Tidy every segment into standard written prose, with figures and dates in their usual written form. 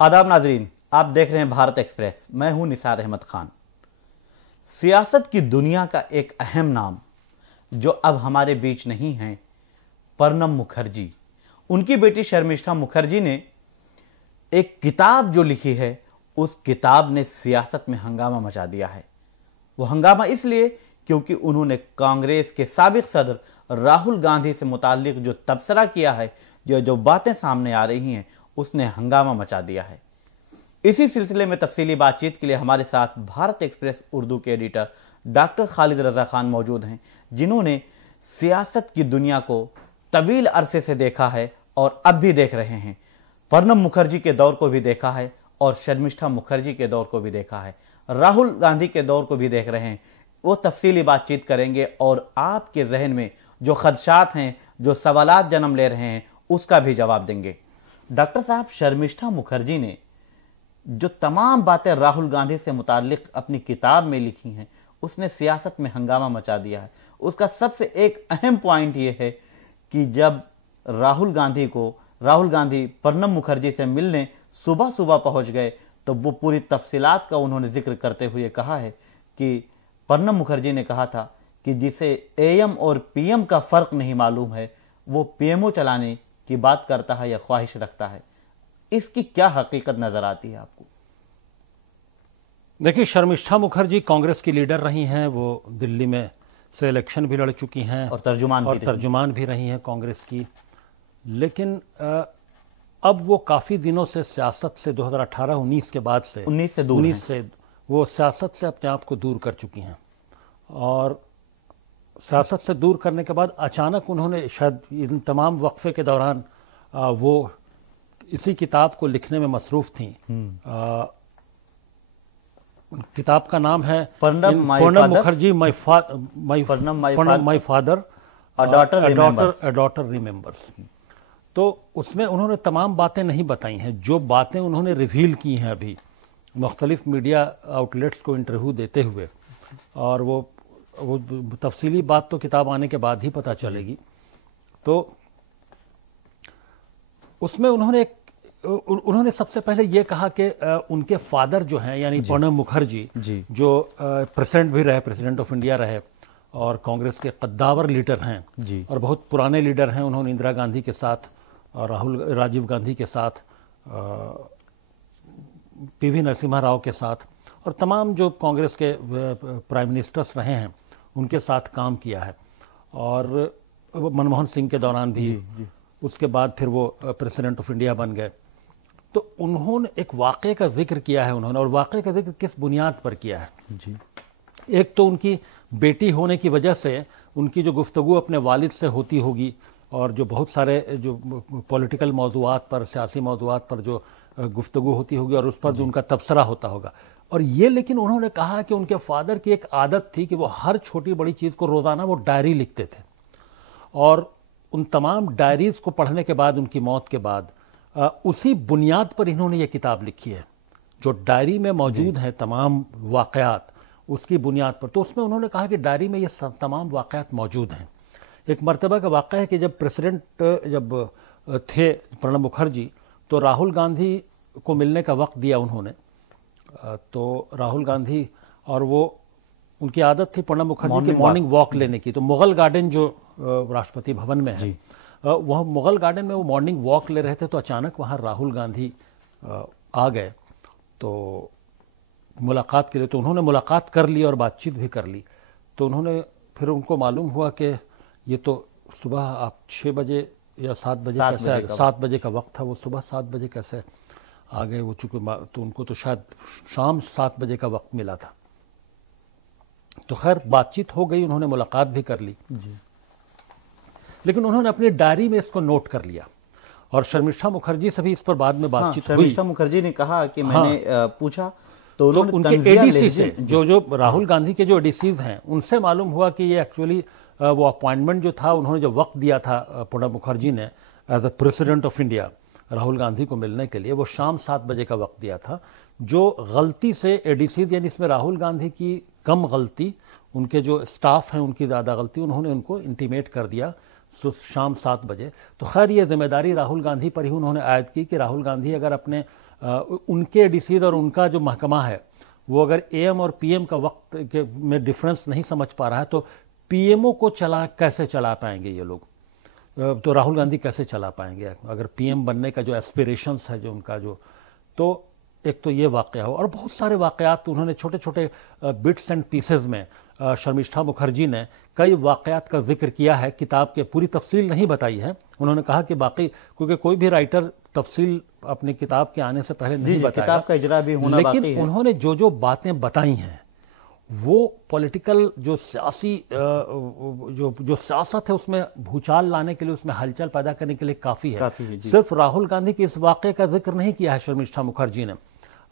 आदाब नाजरीन, आप देख रहे हैं भारत एक्सप्रेस। मैं हूं निसार अहमद खान। सियासत की दुनिया का एक अहम नाम जो अब हमारे बीच नहीं है, प्रणब मुखर्जी। उनकी बेटी शर्मिष्ठा मुखर्जी ने एक किताब जो लिखी है, उस किताब ने सियासत में हंगामा मचा दिया है। वो हंगामा इसलिए क्योंकि उन्होंने कांग्रेस के साबिक सदर राहुल गांधी से मुताल्लिक जो तबसरा किया है, जो बातें सामने आ रही हैं, उसने हंगामा मचा दिया है। इसी सिलसिले में तफसीली बातचीत के लिए हमारे साथ भारत एक्सप्रेस उर्दू के एडिटर डॉक्टर खालिद रजा खान मौजूद हैं, जिन्होंने सियासत की दुनिया को तवील अरसे से देखा है और अब भी देख रहे हैं। प्रणब मुखर्जी के दौर को भी देखा है और शर्मिष्ठा मुखर्जी के दौर को भी देखा है, राहुल गांधी के दौर को भी देख रहे हैं। वो तफसीली बातचीत करेंगे और आपके जहन में जो खदशात हैं, जो सवालात जन्म ले रहे हैं, उसका भी जवाब देंगे। डॉक्टर साहब, शर्मिष्ठा मुखर्जी ने जो तमाम बातें राहुल गांधी से मुताल्लिक अपनी किताब में लिखी हैं, उसने सियासत में हंगामा मचा दिया है। उसका सबसे एक अहम पॉइंट यह है कि जब राहुल गांधी प्रणब मुखर्जी से मिलने सुबह सुबह पहुंच गए, तो वो पूरी तफसीलात का उन्होंने जिक्र करते हुए कहा है कि प्रणब मुखर्जी ने कहा था कि जिसे एएम और पीएम का फर्क नहीं मालूम है, वो पीएमओ चलाने की बात करता है या ख्वाहिश रखता है। इसकी क्या हकीकत नजर आती है आपको? देखिए, शर्मिष्ठा मुखर्जी कांग्रेस की लीडर रही हैं। वो दिल्ली में से इलेक्शन भी लड़ चुकी हैं और तर्जुमान भी रही हैं कांग्रेस की। लेकिन अब वो काफ़ी दिनों से सियासत से 2018-19 के बाद से 19 से वो सियासत से अपने आप को दूर कर चुकी हैं। और सियासत से दूर करने के बाद अचानक उन्होंने, शायद इन तमाम वक्फे के दौरान वो इसी किताब को लिखने में मसरूफ थी। किताब का नाम है Pranab Mukherjee my father a daughter remembers. तो उसमें उन्होंने तमाम बातें नहीं बताई हैं। जो बातें उन्होंने रिवील की हैं अभी मुख्तलिफ मीडिया आउटलेट्स को इंटरव्यू देते हुए, और वो तफसीली बात तो किताब आने के बाद ही पता चलेगी। तो उसमें उन्होंने सबसे पहले ये कहा कि उनके फादर जो हैं, यानी प्रणब मुखर्जी, जो प्रेसिडेंट भी रहे, प्रेसिडेंट ऑफ इंडिया रहे, और कांग्रेस के कद्दावर लीडर हैं और बहुत पुराने लीडर हैं। उन्होंने इंदिरा गांधी के साथ और राजीव गांधी के साथ, पीवी नरसिम्हा राव के साथ और तमाम जो कांग्रेस के प्राइम मिनिस्टर्स रहे हैं, उनके साथ काम किया है। और मनमोहन सिंह के दौरान भी उसके बाद फिर वो प्रेसिडेंट ऑफ इंडिया बन गए। तो उन्होंने एक वाक़े का जिक्र किया है उन्होंने, और वाक़े का जिक्र किस बुनियाद पर किया है? एक तो उनकी बेटी होने की वजह से उनकी जो गुफ्तगू अपने वालिद से होती होगी, और जो बहुत सारे जो पॉलिटिकल मौज़ूआत पर, सियासी मौज़ूआत पर जो गुफ्तगू होती होगी, और उस पर जो उनका तबसरा होता होगा। और ये, लेकिन उन्होंने कहा कि उनके फादर की एक आदत थी कि वो हर छोटी बड़ी चीज़ को रोज़ाना वो डायरी लिखते थे, और उन तमाम डायरीज़ को पढ़ने के बाद, उनकी मौत के बाद, उसी बुनियाद पर इन्होंने ये किताब लिखी है। जो डायरी में मौजूद है तमाम वाक़यात, उसकी बुनियाद पर। तो उसमें उन्होंने कहा कि डायरी में ये तमाम वाक़यात मौजूद हैं। एक मरतबा का वाक़या है कि जब प्रेसिडेंट थे प्रणब मुखर्जी, तो राहुल गांधी को मिलने का वक्त दिया उन्होंने। तो राहुल गांधी, और वो उनकी आदत थी प्रणब मुखर्जी की मॉर्निंग वॉक लेने की। तो मुगल गार्डन जो राष्ट्रपति भवन में है, वह मुगल गार्डन में वो मॉर्निंग वॉक ले रहे थे। तो अचानक वहाँ राहुल गांधी आ गए तो मुलाकात के लिए। तो उन्होंने मुलाकात कर ली और बातचीत भी कर ली। तो उन्होंने फिर उनको मालूम हुआ कि ये तो सुबह आप 6 बजे या 7 बजे कैसे, 7 बजे का वक्त था, वो सुबह 7 बजे कैसे आ गए? वो चूँकि तो उनको तो शायद शाम 7 बजे का वक्त मिला था। तो खैर बातचीत हो गई, उन्होंने मुलाकात भी कर ली लेकिन उन्होंने अपनी डायरी में इसको नोट कर लिया। और शर्मिष्ठा मुखर्जी से भी इस पर बाद में बातचीत हुई। शर्मिष्ठा मुखर्जी ने कहा कि मैंने पूछा, तो उनके एडीसी से, जो राहुल गांधी के जो एडीसीज हैं, उनसे मालूम हुआ कि ये एक्चुअली वो अपॉइंटमेंट जो था, उन्होंने जो वक्त दिया था प्रणब मुखर्जी ने as a president of India Rahul Gandhi को मिलने के लिए, वो शाम 7 बजे का वक्त दिया था। जो गलती से एडीसीज, यानी इसमें राहुल गांधी की कम गलती, उनके जो स्टाफ हैं उनकी ज़्यादा गलती, उन्होंने उनको इंटीमेट कर दिया शाम 7 बजे। तो खैर ये जिम्मेदारी राहुल गांधी पर ही उन्होंने आयद की कि राहुल गांधी अगर अपने उनके डिसीज और उनका जो महकमा है वो अगर एएम और पीएम का वक्त में डिफरेंस नहीं समझ पा रहा है तो पीएमओ को कैसे चला पाएंगे ये लोग? तो राहुल गांधी कैसे चला पाएंगे अगर पीएम बनने का जो एस्पिरेशंस है जो उनका जो, तो एक तो ये वाकया हो और बहुत सारे वाकयात उन्होंने छोटे छोटे बिट्स एंड पीसेज में शर्मिष्ठा मुखर्जी ने कई वाकयात का जिक्र किया है। किताब के पूरी तफसील नहीं बताई है, उन्होंने कहा कि बाकी क्योंकि कोई भी राइटर तफसील अपनी किताब के आने से पहले नहीं बताएगा, किताब का इजरा भी होना बाकी है। लेकिन उन्होंने जो जो बातें बताई हैं वो पॉलिटिकल जो सियासी जो सियासत है उसमें भूचाल लाने के लिए, उसमें हलचल पैदा करने के लिए काफ़ी है। सिर्फ राहुल गांधी के इस वाक़े का जिक्र नहीं किया है शर्मिष्ठा मुखर्जी ने।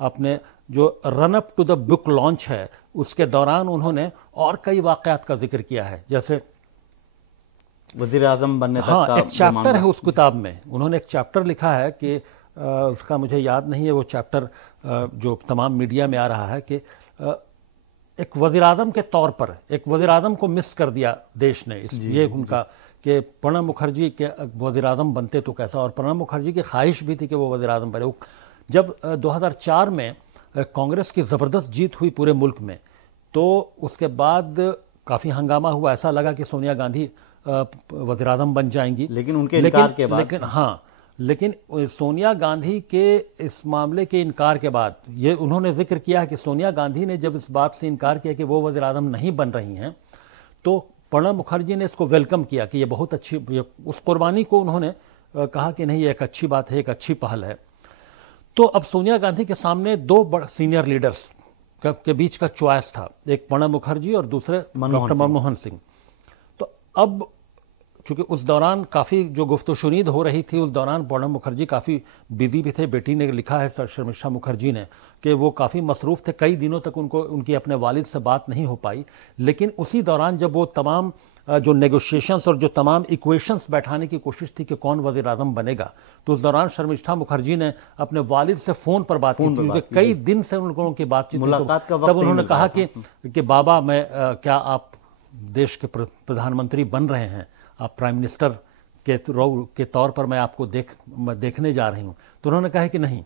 अपने जो run up to the book launch है उसके दौरान उन्होंने और कई वाक़यात का जिक्र किया है, जैसे वज़ीर आज़म बनने तक हाँ, का एक चैप्टर है उस किताब में, उन्होंने एक चैप्टर लिखा है कि उसका मुझे याद नहीं है वो चैप्टर जो तमाम मीडिया में आ रहा है कि एक वज़ीर आज़म के तौर पर एक वज़ीर आज़म को मिस कर दिया देश ने। ये उनका कि प्रणब मुखर्जी के वज़ीर आज़म बनते तो कैसा, और प्रणब मुखर्जी की ख्वाहिश भी थी कि वो वज़ीर आज़म बने। जब 2004 में कांग्रेस की ज़बरदस्त जीत हुई पूरे मुल्क में तो उसके बाद काफ़ी हंगामा हुआ, ऐसा लगा कि सोनिया गांधी वज़ीर आज़म बन जाएंगी, लेकिन उनके इनकार के बाद लेकिन सोनिया गांधी के इस मामले के इनकार के बाद ये उन्होंने जिक्र किया कि सोनिया गांधी ने जब इस बात से इनकार किया कि वो वज़ीर आज़म नहीं बन रही हैं तो प्रणब मुखर्जी ने इसको वेलकम किया कि ये बहुत अच्छी, उस कुर्बानी को उन्होंने कहा कि नहीं ये एक अच्छी बात है, एक अच्छी पहल है। तो अब सोनिया गांधी के सामने दो बड़े सीनियर लीडर्स के बीच का चॉइस था, एक प्रणब मुखर्जी और दूसरे डॉक्टर मनमोहन सिंह। तो अब चूंकि उस दौरान काफ़ी जो गुफ्तशुनीद हो रही थी, उस दौरान प्रणब मुखर्जी काफ़ी बिजी भी थे। बेटी ने लिखा है शर्मिष्ठा मुखर्जी ने कि वो काफ़ी मसरूफ़ थे, कई दिनों तक उनकी अपने वालिद से बात नहीं हो पाई। लेकिन उसी दौरान जब वो तमाम जो नेगोशिएशंस और जो तमाम इक्वेशंस बैठाने की कोशिश थी कि कौन वज़ीर आज़म बनेगा, तो उस दौरान शर्मिष्ठा मुखर्जी ने अपने वालिद से फ़ोन पर बात की, क्योंकि कई दिन से उन लोगों की बातचीत मुलाकात का वक्त तब उन्होंने कहा कि बाबा मैं क्या आप देश के प्रधानमंत्री बन रहे हैं, आप प्राइम मिनिस्टर के तौर पर मैं आपको देखने जा रही हूँ। तो उन्होंने कहा कि नहीं,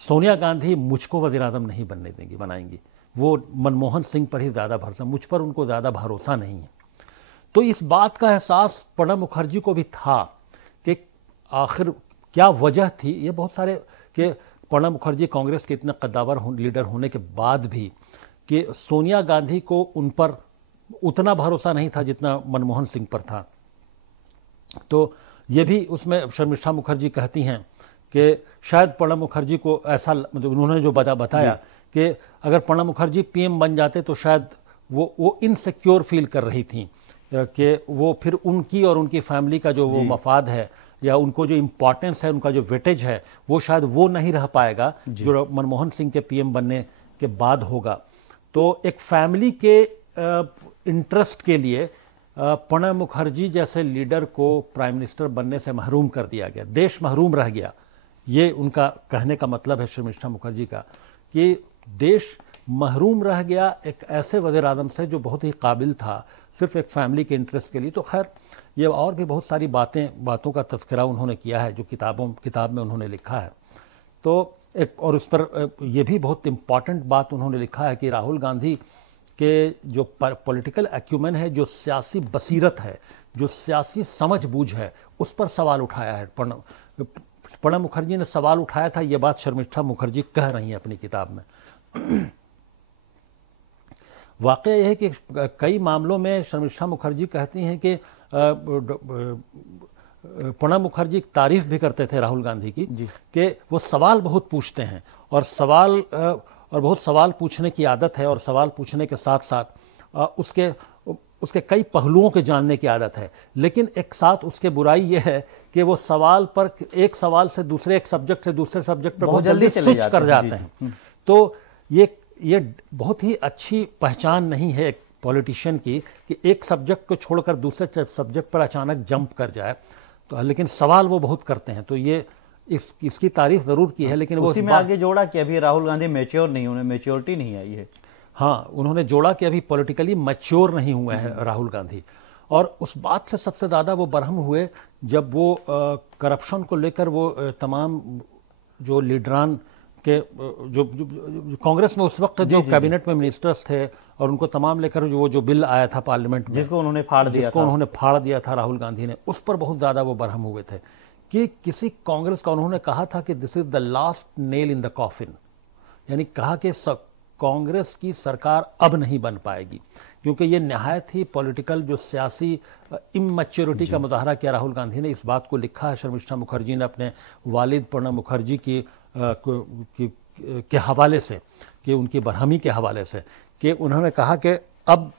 सोनिया गांधी मुझको वज़ीर आज़म नहीं बनने देंगी, बनाएंगी, वो मनमोहन सिंह पर ही ज़्यादा भरोसा, मुझ पर उनको ज़्यादा भरोसा नहीं है। तो इस बात का एहसास प्रणब मुखर्जी को भी था कि आखिर क्या वजह थी। ये बहुत सारे कि प्रणब मुखर्जी कांग्रेस के इतने कद्दावर लीडर होने के बाद भी कि सोनिया गांधी को उन पर उतना भरोसा नहीं था जितना मनमोहन सिंह पर था। तो ये भी उसमें शर्मिष्ठा मुखर्जी कहती हैं कि शायद प्रणब मुखर्जी को ऐसा, मतलब उन्होंने जो बताया कि अगर प्रणब मुखर्जी पीएम बन जाते तो शायद वो इनसिक्योर फील कर रही थी कि वो फिर उनकी और उनकी फैमिली का जो वो मफाद है या उनको जो इम्पोर्टेंस है, उनका जो वेटेज है, वो शायद वो नहीं रह पाएगा जो मनमोहन सिंह के पीएम बनने के बाद होगा। तो एक फैमिली के इंटरेस्ट के लिए प्रणब मुखर्जी जैसे लीडर को प्राइम मिनिस्टर बनने से महरूम कर दिया गया, देश महरूम रह गया। ये उनका कहने का मतलब है शर्मिष्ठा मुखर्जी का कि देश महरूम रह गया एक ऐसे वज़ीर आज़म से जो बहुत ही काबिल था, सिर्फ एक फैमिली के इंटरेस्ट के लिए। तो खैर ये और भी बहुत सारी बातों का तज़किरा उन्होंने किया है जो किताब में उन्होंने लिखा है। तो एक और उस पर यह भी बहुत इम्पॉर्टेंट बात उन्होंने लिखा है कि राहुल गांधी के जो पॉलिटिकल एक्यूमेन है, जो सियासी बसीरत है, जो सियासी समझ बूझ है, उस पर सवाल उठाया है। प्रणब मुखर्जी ने सवाल उठाया था, ये बात शर्मिष्ठा मुखर्जी कह रही हैं अपनी किताब में। वाकया यह है कि कई मामलों में शर्मिष्ठा मुखर्जी कहती हैं कि प्रणब मुखर्जी तारीफ भी करते थे राहुल गांधी की कि वो सवाल बहुत पूछते हैं और बहुत सवाल पूछने की आदत है, और सवाल पूछने के साथ साथ उसके कई पहलुओं के जानने की आदत है। लेकिन एक साथ उसके बुराई यह है कि वो सवाल पर एक सवाल से दूसरे, एक सब्जेक्ट से दूसरे सब्जेक्ट पर बहुत जल्दी स्विच कर जाते हैं। तो ये बहुत ही अच्छी पहचान नहीं है एक पॉलिटिशियन की कि एक सब्जेक्ट को छोड़कर दूसरे सब्जेक्ट पर अचानक जंप कर जाए। तो लेकिन सवाल वो बहुत करते हैं, तो ये इसकी तारीफ जरूर की है। लेकिन वो उसी में आगे जोड़ा कि अभी राहुल गांधी मैच्योर नहीं, उन्हें मैच्योरिटी नहीं आई है। हाँ, उन्होंने जोड़ा कि अभी पॉलिटिकली मैच्योर नहीं हुए हैं राहुल गांधी। और उस बात से सबसे ज़्यादा वो बरहम हुए जब वो करप्शन को लेकर वो तमाम जो लीडरान कि जो कांग्रेस में उस वक्त जो कैबिनेट में मिनिस्टर्स थे और उनको तमाम लेकर जो बिल आया था पार्लियामेंट में, जिसको उन्होंने फाड़ दिया था राहुल गांधी ने, उस पर बहुत ज़्यादा वो बरहम हुए थे कि किसी कांग्रेस का, उन्होंने कहा था कि this is the last nail in the coffin, यानी कहा कि कांग्रेस की सरकार अब नहीं बन पाएगी, क्योंकि ये नहायत ही पॉलिटिकल जो सियासी इमैच्योरिटी का मुजाहरा किया राहुल गांधी ने। इस बात को लिखा है शर्मिष्ठा मुखर्जी ने अपने वालिद प्रणब मुखर्जी के हवाले से, कि उनकी बरहमी के हवाले से, कि उन्होंने कहा कि अब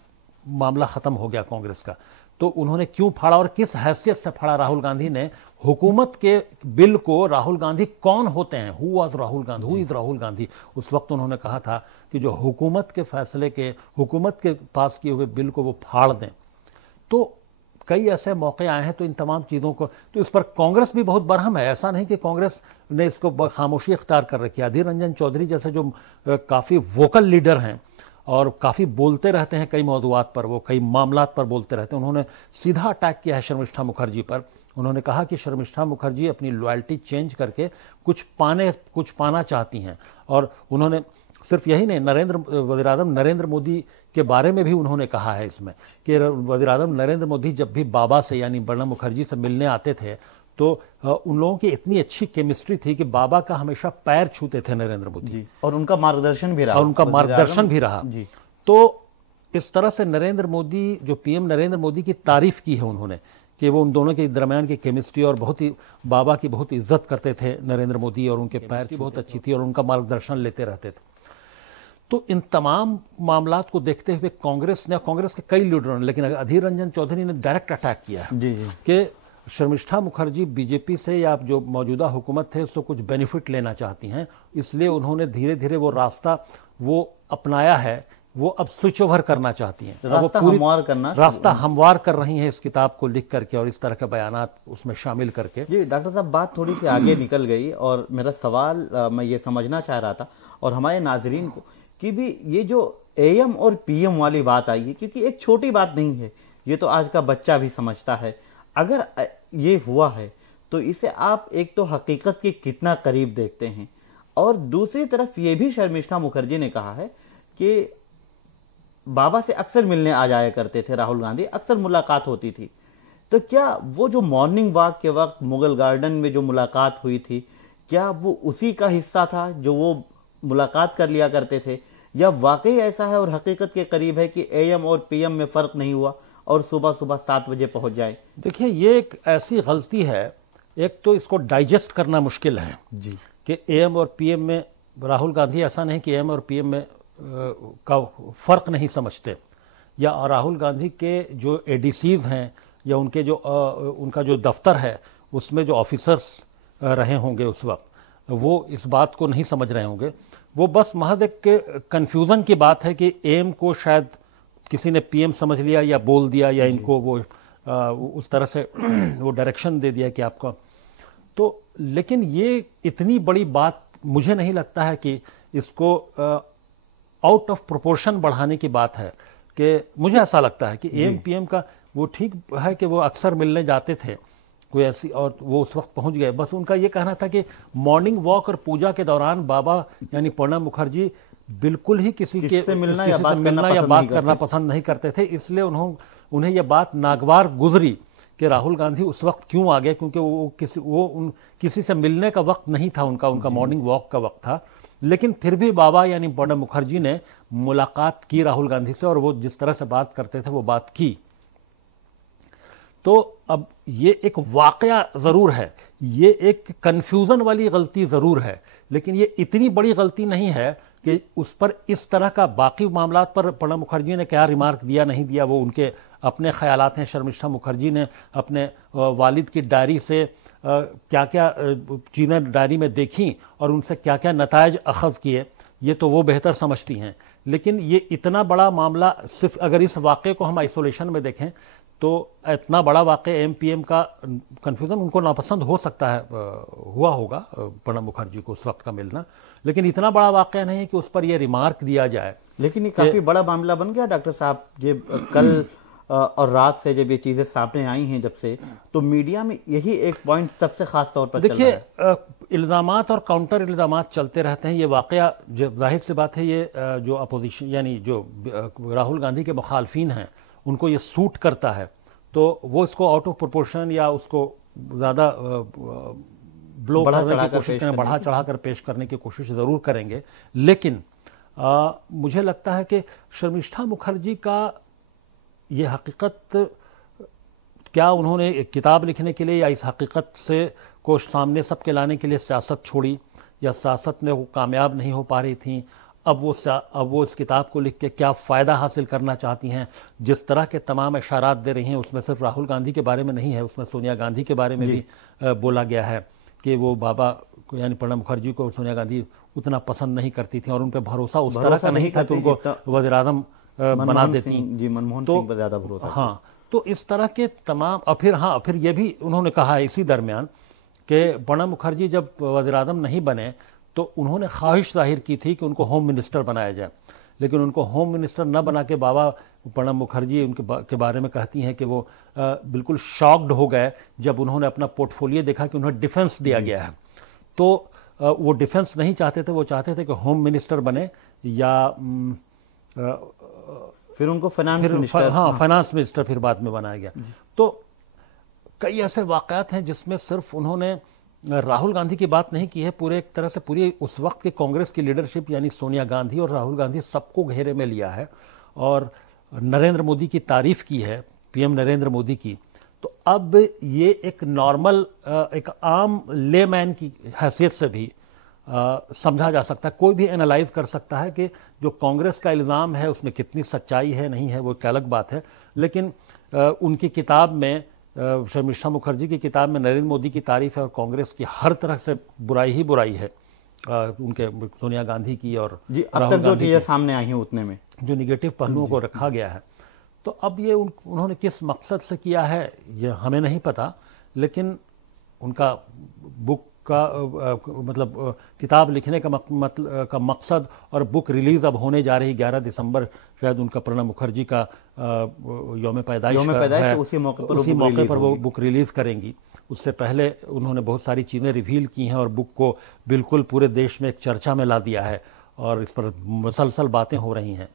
मामला ख़त्म हो गया कांग्रेस का। तो उन्होंने क्यों फाड़ा और किस हैसियत से फाड़ा राहुल गांधी ने? हुकूमत के बिल को, राहुल गांधी कौन होते हैं, who was Rahul Gandhi, who is Rahul Gandhi. उस वक्त उन्होंने कहा था कि जो हुकूमत के फैसले के, हुकूमत के पास किए हुए बिल को वो फाड़ दें। तो कई ऐसे मौके आए हैं, तो इन तमाम चीज़ों को, तो इस पर कांग्रेस भी बहुत बरहम है। ऐसा नहीं कि कांग्रेस ने इसको खामोशी इख्तियार कर रखी है। अधीर रंजन चौधरी जैसे जो काफ़ी वोकल लीडर हैं और काफ़ी बोलते रहते हैं कई मौदूआत पर, वो कई मामलात पर बोलते रहते हैं, उन्होंने सीधा अटैक किया है शर्मिष्ठा मुखर्जी पर। उन्होंने कहा कि शर्मिष्ठा मुखर्जी अपनी लॉयल्टी चेंज करके कुछ पाना चाहती हैं। और उन्होंने सिर्फ यही नहीं, वज़ीर-ए-आज़म नरेंद्र मोदी के बारे में भी उन्होंने कहा है इसमें कि वज़ीर-ए-आज़म नरेंद्र मोदी जब भी बाबा से यानी प्रणब मुखर्जी से मिलने आते थे तो उन लोगों की इतनी अच्छी केमिस्ट्री थी कि बाबा का हमेशा पैर छूते थे नरेंद्र मोदी, और उनका मार्गदर्शन भी रहा जी। तो इस तरह से नरेंद्र मोदी, जो पीएम नरेंद्र मोदी की तारीफ की है उन्होंने कि वो उन दोनों के दरमियान की केमिस्ट्री, और बहुत ही बाबा की बहुत इज्जत करते थे नरेंद्र मोदी, और उनके पैर की बहुत अच्छी थी और उनका मार्गदर्शन लेते रहते थे। तो इन तमाम मामलात को देखते हुए कांग्रेस के कई लीडरों ने, लेकिन अधीर रंजन चौधरी ने डायरेक्ट अटैक किया है कि शर्मिष्ठा मुखर्जी बीजेपी से या जो मौजूदा हुकूमत थे उससे कुछ बेनिफिट लेना चाहती हैं, इसलिए उन्होंने धीरे धीरे वो रास्ता वो अपनाया है, वो अब स्विच ओवर करना चाहती हैं, रास्ता हमवार कर रही हैं इस किताब को लिख करके और इस तरह के बयानात उसमें शामिल करके। जी डॉक्टर साहब, बात थोड़ी सी आगे निकल गई और मेरा सवाल मैं ये समझना चाह रहा था और हमारे नाजरीन को कि भी ये जो एएम और पीएम वाली बात आई है, क्योंकि एक छोटी बात नहीं है, ये तो आज का बच्चा भी समझता है। अगर ये हुआ है तो इसे आप एक तो हकीकत के कितना करीब देखते हैं, और दूसरी तरफ ये भी शर्मिष्ठा मुखर्जी ने कहा है कि बाबा से अक्सर मिलने आ जाया करते थे राहुल गांधी, अक्सर मुलाकात होती थी। तो क्या वो जो मॉर्निंग वॉक के वक्त मुगल गार्डन में जो मुलाकात हुई थी, क्या वो उसी का हिस्सा था जो वो मुलाकात कर लिया करते थे, या वाकई ऐसा है और हकीकत के करीब है कि एएम और पीएम में फर्क नहीं हुआ और सुबह सुबह 7 बजे पहुंच जाए? देखिए, ये एक ऐसी गलती है, एक तो इसको डाइजेस्ट करना मुश्किल है जी कि एएम और पीएम में, राहुल गांधी ऐसा नहीं कि एएम और पीएम में का फर्क नहीं समझते, या राहुल गांधी के जो एडीसीज हैं या उनके जो उनका जो दफ्तर है उसमें जो ऑफिसर्स रहे होंगे उस वक्त, वो इस बात को नहीं समझ रहे होंगे। वो बस महज एक कन्फ्यूज़न की बात है कि एम को शायद किसी ने पीएम समझ लिया या बोल दिया, या इनको वो उस तरह से वो डायरेक्शन दे दिया कि आपका तो। लेकिन ये इतनी बड़ी बात मुझे नहीं लगता है कि इसको आउट ऑफ प्रोपोर्शन बढ़ाने की बात है। कि मुझे ऐसा लगता है कि एम पीएम का वो ठीक है कि वो अक्सर मिलने जाते थे कोई ऐसी, और वो उस वक्त पहुंच गए। बस उनका ये कहना था कि मॉर्निंग वॉक और पूजा के दौरान बाबा यानी प्रणब मुखर्जी बिल्कुल ही किसी से मिलना या बात करना पसंद नहीं करते थे, इसलिए उन्हें यह बात नागवार गुजरी कि राहुल गांधी उस वक्त क्यों आ गए, क्योंकि वो किसी से मिलने का वक्त नहीं था उनका मॉर्निंग वॉक का वक्त था। लेकिन फिर भी बाबा यानी प्रणब मुखर्जी ने मुलाकात की राहुल गांधी से, और वो जिस तरह से बात करते थे वो बात की। तो अब ये एक वाकया जरूर है, ये एक कंफ्यूजन वाली गलती जरूर है, लेकिन ये इतनी बड़ी गलती नहीं है कि उस पर इस तरह का बाकी मामलात पर प्रणब मुखर्जी ने क्या रिमार्क दिया नहीं दिया, वो उनके अपने ख्यालात हैं। शर्मिष्ठा मुखर्जी ने अपने वालिद की डायरी से क्या क्या चीज़ें डायरी में देखी और उनसे क्या क्या नतायज अखज़ किए, ये तो वो बेहतर समझती हैं। लेकिन ये इतना बड़ा मामला, सिर्फ अगर इस वाक़े को हम आइसोलेशन में देखें तो इतना बड़ा वाक़े एम-पीएम का कन्फ्यूज़न उनको नापसंद हो सकता है, हुआ होगा प्रणब मुखर्जी को उस वक्त का मिलना, लेकिन इतना बड़ा वाक़या नहीं है कि उस पर यह रिमार्क दिया जाए। लेकिन ये काफ़ी बड़ा मामला बन गया डॉक्टर साहब। ये कल और रात से जब ये चीजें सामने आई हैं जब से, तो मीडिया में यही एक पॉइंट सबसे खास तौर पर चल रहा है। देखिए, इल्जामात और काउंटर इल्जामात चलते रहते हैं। ये वाकया जाहिर सी बात है, ये जो अपोजिशन यानी जो राहुल गांधी के मुखालफिन हैं उनको ये सूट करता है, तो वो इसको आउट ऑफ प्रोपोर्शन या उसको ज़्यादा ब्लो करने की कोशिश करें, बढ़ा चढ़ा कर पेश करने की कोशिश ज़रूर करेंगे। लेकिन मुझे लगता है कि शर्मिष्ठा मुखर्जी का ये हकीकत, क्या उन्होंने एक किताब लिखने के लिए या इस हकीकत से को सामने सबके लाने के लिए सियासत छोड़ी, या सियासत में वो कामयाब नहीं हो पा रही थी, अब वो इस किताब को लिख के क्या फ़ायदा हासिल करना चाहती हैं। जिस तरह के तमाम इशारात दे रही हैं उसमें सिर्फ राहुल गांधी के बारे में नहीं है, उसमें सोनिया गांधी के बारे में भी बोला गया है कि वो बाबा यानी प्रणब मुखर्जी को सोनिया गांधी उतना पसंद नहीं करती थी और उन पर भरोसा उस तरह का नहीं था कि उनको वज़ीर-ए-आज़म बना देती। मनमोहन सिंह पर ज्यादा भरोसा। हाँ, तो इस तरह के तमाम, और फिर ये भी उन्होंने कहा है इसी दरमियान कि प्रणब मुखर्जी जब वज़ीर-ए-आज़म नहीं बने तो उन्होंने ख्वाहिश जाहिर की थी कि उनको होम मिनिस्टर बनाया जाए, लेकिन उनको होम मिनिस्टर न बना के बाबा प्रणब मुखर्जी के बारे में कहती हैं कि वो बिल्कुल शॉक्ड हो गए जब उन्होंने अपना पोर्टफोलियो देखा कि उन्हें डिफेंस दिया गया है। तो वो डिफेंस नहीं चाहते थे, वो चाहते थे कि होम मिनिस्टर बने या फिर उनको फाइनेंस मिनिस्टर, फाइनेंस मिनिस्टर फिर बाद में बनाया गया। तो कई ऐसे वाकयात हैं जिसमें सिर्फ उन्होंने राहुल गांधी की बात नहीं की है, पूरे एक तरह से पूरी उस वक्त की कांग्रेस की लीडरशिप यानी सोनिया गांधी और राहुल गांधी सबको घेरे में लिया है और नरेंद्र मोदी की तारीफ की है, पीएम नरेंद्र मोदी की। तो अब ये एक नॉर्मल, एक आम लेमैन की हैसियत से भी समझा जा सकता है, कोई भी एनालाइज कर सकता है कि जो कांग्रेस का इल्ज़ाम है उसमें कितनी सच्चाई है नहीं है, वो एक अलग बात है। लेकिन उनकी किताब में, शर्मिष्ठा मुखर्जी की किताब में नरेंद्र मोदी की तारीफ है और कांग्रेस की हर तरह से बुराई ही बुराई है, उनके सोनिया गांधी की और जी। अब तक जो चीजें सामने आई हैं उतने में जो निगेटिव पहलुओं को रखा गया है, तो अब ये उन्होंने किस मकसद से किया है ये हमें नहीं पता, लेकिन उनका बुक का मतलब किताब लिखने का मकसद और बुक रिलीज अब होने जा रही 11 दिसंबर, शायद उनका प्रणब मुखर्जी का यौम पैदाइश है, उसी मौके पर वो बुक रिलीज करेंगी। उससे पहले उन्होंने बहुत सारी चीज़ें रिवील की हैं और बुक को बिल्कुल पूरे देश में एक चर्चा में ला दिया है और इस पर मुसलसल बातें हो रही हैं।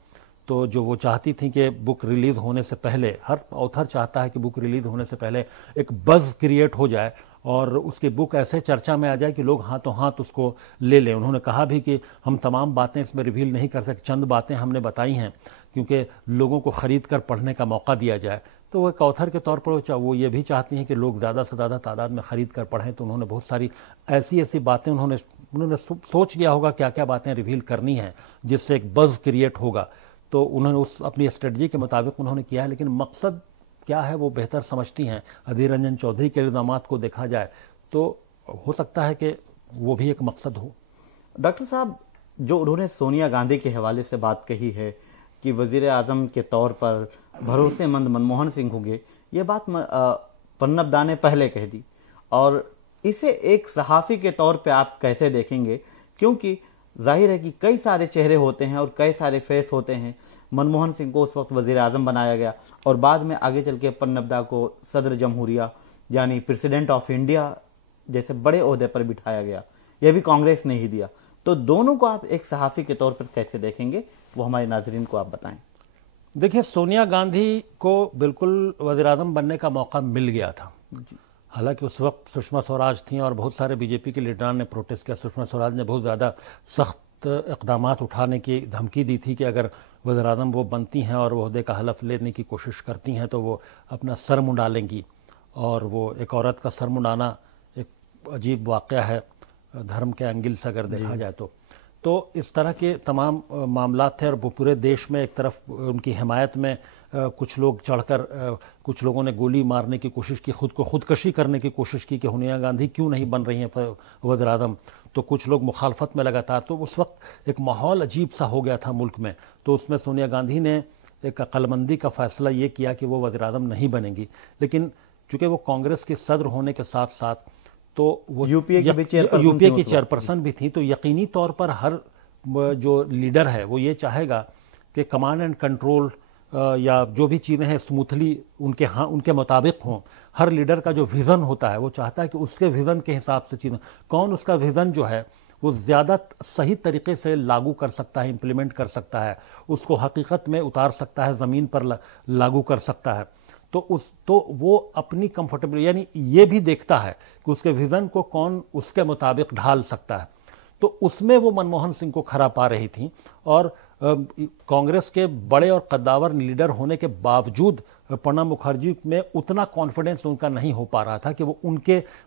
तो जो वो चाहती थी कि बुक रिलीज होने से पहले, हर ऑथर चाहता है कि बुक रिलीज होने से पहले एक बज़ क्रिएट हो जाए और उसकी बुक ऐसे चर्चा में आ जाए कि लोग हाथों हाथ उसको ले लें। उन्होंने कहा भी कि हम तमाम बातें इसमें रिवील नहीं कर सकते, चंद बातें हमने बताई हैं क्योंकि लोगों को ख़रीद कर पढ़ने का मौका दिया जाए। तो वो एक ऑथर के तौर पर वो ये भी चाहती हैं कि लोग ज़्यादा से ज़्यादा तादाद में ख़रीद कर पढ़ें, तो उन्होंने बहुत सारी ऐसी बातें उन्होंने सोच लिया होगा क्या क्या बातें रिवील करनी हैं जिससे एक बज़ क्रिएट होगा। तो उन्होंने उस अपनी स्ट्रेटजी के मुताबिक उन्होंने किया है, लेकिन मकसद क्या है वो बेहतर समझती हैं। अधीर रंजन चौधरी के इल्ज़ामात को देखा जाए तो हो सकता है कि वो भी एक मकसद हो। डॉक्टर साहब, जो उन्होंने सोनिया गांधी के हवाले से बात कही है कि वज़ीर आज़म के तौर पर भरोसेमंद मनमोहन सिंह होंगे, ये बात प्रणब दा ने पहले कह दी, और इसे एक सहाफ़ी के तौर पे आप कैसे देखेंगे? क्योंकि जाहिर है कि कई सारे चेहरे होते हैं और कई सारे फेस होते हैं। मनमोहन सिंह को उस वक्त वज़ीर आज़म बनाया गया और बाद में आगे चल के प्रणब दा को सदर जमहूरिया यानी प्रेसिडेंट ऑफ इंडिया जैसे बड़े ओहदे पर बिठाया गया, यह भी कांग्रेस ने ही दिया। तो दोनों को आप एक सहाफ़ी के तौर पर कैसे देखेंगे, वो हमारे नाजरीन को आप बताएं। देखिए, सोनिया गांधी को बिल्कुल वज़ीर आज़म बनने का मौका मिल गया था। हालांकि उस वक्त सुषमा स्वराज थीं और बहुत सारे बीजेपी के लीडरान ने प्रोटेस्ट किया। सुषमा स्वराज ने बहुत ज़्यादा सख्त इक़दामात उठाने की धमकी दी थी कि अगर वज़ीर आज़म वो बनती हैं और ओहदे का हलफ लेने की कोशिश करती हैं तो वो अपना सर मुंडा लेंगी, और वो एक औरत का सर मुंडाना एक अजीब वाक़या है धर्म के एंगल से अगर देखा जाए तो इस तरह के तमाम मामलात थे। और वो पूरे देश में एक तरफ उनकी हिमायत में कुछ लोग चढ़कर कुछ लोगों ने गोली मारने की कोशिश की, खुदकशी करने की कोशिश की कि सोनिया गांधी क्यों नहीं बन रही हैं वज़ीर आज़म, तो कुछ लोग मुखालफत में लगातार। तो उस वक्त एक माहौल अजीब सा हो गया था मुल्क में। तो उसमें सोनिया गांधी ने एक अक्लमंदी का फैसला ये किया कि वो वज़ीर आज़म नहीं बनेंगी, लेकिन चूँकि वो कांग्रेस के सदर होने के साथ साथ तो वो यूपीए की चेयरपर्सन भी थी, तो यकीनी तौर पर हर जो लीडर है वो ये चाहेगा कि कमांड एंड कंट्रोल या जो भी चीज़ें हैं स्मूथली उनके मुताबिक हों। हर लीडर का जो विज़न होता है वो चाहता है कि उसके विज़न के हिसाब से चीज़ें, कौन उसका विज़न जो है वो ज़्यादा सही तरीके से लागू कर सकता है, इम्प्लीमेंट कर सकता है, उसको हकीकत में उतार सकता है, ज़मीन पर लागू कर सकता है, तो वो अपनी कंफर्टेबल, यानी ये भी देखता है कि उसके विज़न को कौन उसके मुताबिक ढाल सकता है। तो उसमें वो मनमोहन सिंह को खरा पा रही थी। और कांग्रेस के बड़े और कद्दावर लीडर होने के बावजूद प्रणब मुखर्जी में उतना कॉन्फिडेंस उनका नहीं हो पा रहा था कि वो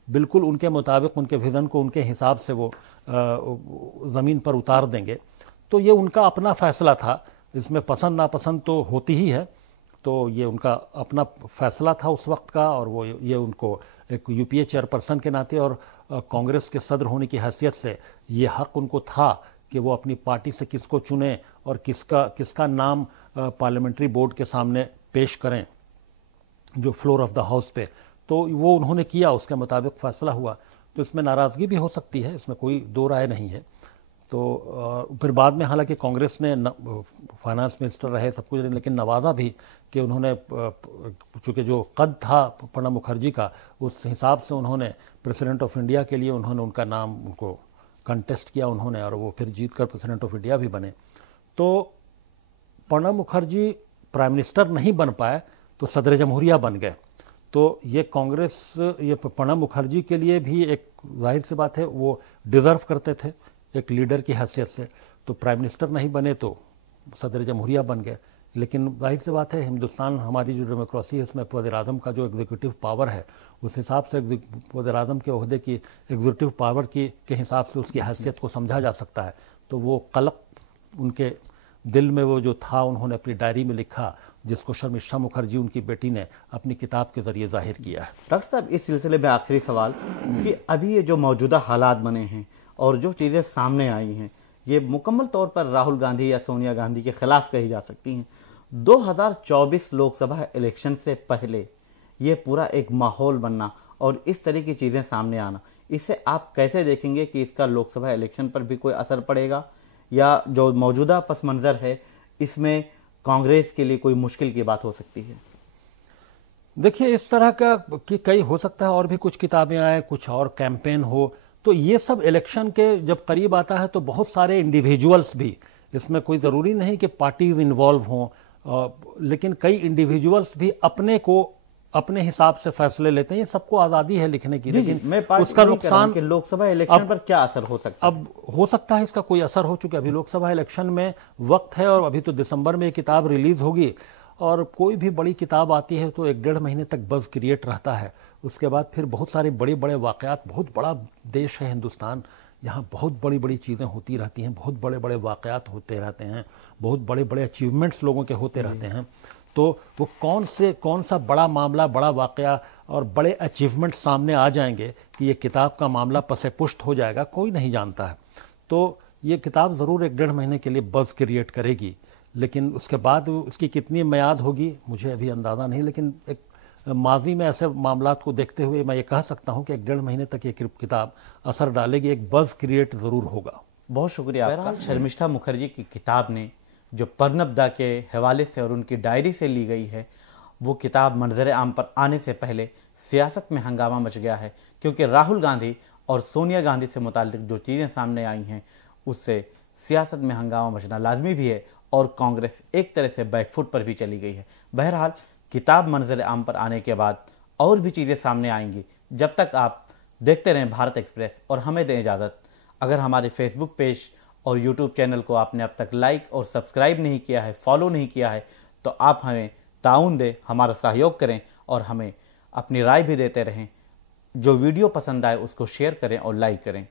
बिल्कुल उनके मुताबिक उनके विज़न को उनके हिसाब से वो ज़मीन पर उतार देंगे। तो ये उनका अपना फैसला था, इसमें पसंद नापसंद तो होती ही है, तो ये उनका अपना फैसला था उस वक्त का। और ये उनको एक यूपीए चेयरपर्सन के नाते और कांग्रेस के सदर होने की हैसियत से ये हक उनको था कि वो अपनी पार्टी से किसको चुने और किसका नाम पार्लियामेंट्री बोर्ड के सामने पेश करें, जो फ्लोर ऑफ द हाउस पे। तो वो उन्होंने किया, उसके मुताबिक फैसला हुआ। तो इसमें नाराज़गी भी हो सकती है, इसमें कोई दो राय नहीं है। तो फिर बाद में हालांकि कांग्रेस ने फाइनेंस मिनिस्टर रहे, सब कुछ, लेकिन नवाजा भी कि उन्होंने, चूँकि जो कद था प्रणब मुखर्जी का, उस हिसाब से उन्होंने प्रेसिडेंट ऑफ इंडिया के लिए उन्होंने उनका नाम उनको कंटेस्ट किया उन्होंने, और वो फिर जीत कर प्रेसिडेंट ऑफ इंडिया भी बने। तो प्रणब मुखर्जी प्राइम मिनिस्टर नहीं बन पाए तो सदर जमहूरिया बन गए। तो ये कांग्रेस, ये प्रणब मुखर्जी के लिए भी एक जाहिर सी बात है वो डिज़र्व करते थे एक लीडर की हैसियत से। तो प्राइम मिनिस्टर नहीं बने तो सदर जमहूरिया बन गए। लेकिन जाहिर सी बात है हिंदुस्तान, हमारी जो डेमोक्रेसी है, इसमें वज़ीर आज़म का जो एग्जीक्यूटिव पावर है, उस हिसाब से वज़ीर आज़म के ओहदे की एग्जीक्यूटिव पावर के हिसाब से उसकी हैसियत को समझा जा सकता है। तो वो कलक उनके दिल में वो जो था, उन्होंने अपनी डायरी में लिखा, जिसको शर्मिष्ठा मुखर्जी उनकी बेटी ने अपनी किताब के जरिए जाहिर किया है। डॉक्टर साहब, इस सिलसिले में आखिरी सवाल कि अभी ये जो मौजूदा हालात बने हैं और जो चीज़ें सामने आई हैं, ये मुकम्मल तौर पर राहुल गांधी या सोनिया गांधी के खिलाफ कही जा सकती हैं। 2024 लोकसभा इलेक्शन से पहले ये पूरा एक माहौल बनना और इस तरह की चीज़ें सामने आना, इसे आप कैसे देखेंगे कि इसका लोकसभा इलेक्शन पर भी कोई असर पड़ेगा, या जो मौजूदा पस मंज़र है इसमें कांग्रेस के लिए कोई मुश्किल की बात हो सकती है? देखिए, इस तरह का कि कई हो सकता है और भी कुछ किताबें आए, कुछ और कैंपेन हो, तो ये सब इलेक्शन के जब करीब आता है तो बहुत सारे इंडिविजुअल्स भी, इसमें कोई ज़रूरी नहीं कि पार्टीज इन्वॉल्व हों, लेकिन कई इंडिविजुअल्स भी अपने हिसाब से फैसले लेते हैं। ये सबको आज़ादी है लिखने की, लेकिन उसका नुकसान कि लोकसभा इलेक्शन पर क्या असर हो सकता है? अब हो सकता है इसका कोई असर हो, चुका अभी लोकसभा इलेक्शन में वक्त है और अभी तो दिसंबर में ये किताब रिलीज होगी, और कोई भी बड़ी किताब आती है तो 1-1.5 महीने तक बज़ क्रिएट रहता है। उसके बाद फिर बहुत सारे बड़े बड़े वाक़यात, बहुत बड़ा देश है हिंदुस्तान, यहाँ बहुत बड़ी बड़ी चीज़ें होती रहती हैं, बहुत बड़े बड़े वाक़यात होते रहते हैं, बहुत बड़े बड़े अचीवमेंट्स लोगों के होते रहते हैं। तो वो कौन सा बड़ा मामला, बड़ा वाक़या और बड़े अचीवमेंट सामने आ जाएंगे कि ये किताब का मामला पसे पुष्ट हो जाएगा, कोई नहीं जानता है। तो ये किताब ज़रूर 1-1.5 महीने के लिए बज़ क्रिएट करेगी, लेकिन उसके बाद उसकी कितनी मियाद होगी मुझे अभी अंदाज़ा नहीं। लेकिन एक माजी में ऐसे मामलात को देखते हुए मैं ये कह सकता हूँ कि 1-1.5 महीने तक ये किताब असर डालेगी, एक बज़ क्रिएट ज़रूर होगा। बहुत शुक्रिया आपका। शर्मिष्ठा मुखर्जी की किताब ने जो प्रणब दा के हवाले से और उनकी डायरी से ली गई है, वो किताब मंजर आम पर आने से पहले सियासत में हंगामा मच गया है, क्योंकि राहुल गांधी और सोनिया गांधी से मुताल्लिक जो चीज़ें सामने आई हैं उससे सियासत में हंगामा मचना लाजमी भी है और कांग्रेस एक तरह से बैकफुट पर भी चली गई है। बहरहाल किताब मंजर आम पर आने के बाद और भी चीज़ें सामने आएंगी। जब तक आप देखते रहें भारत एक्सप्रेस और हमें दें इजाज़त। अगर हमारे फेसबुक पेज और यूट्यूब चैनल को आपने अब तक लाइक और सब्सक्राइब नहीं किया है, फॉलो नहीं किया है, तो आप हमें ताउन दें, हमारा सहयोग करें और हमें अपनी राय भी देते रहें। जो वीडियो पसंद आए उसको शेयर करें और लाइक करें।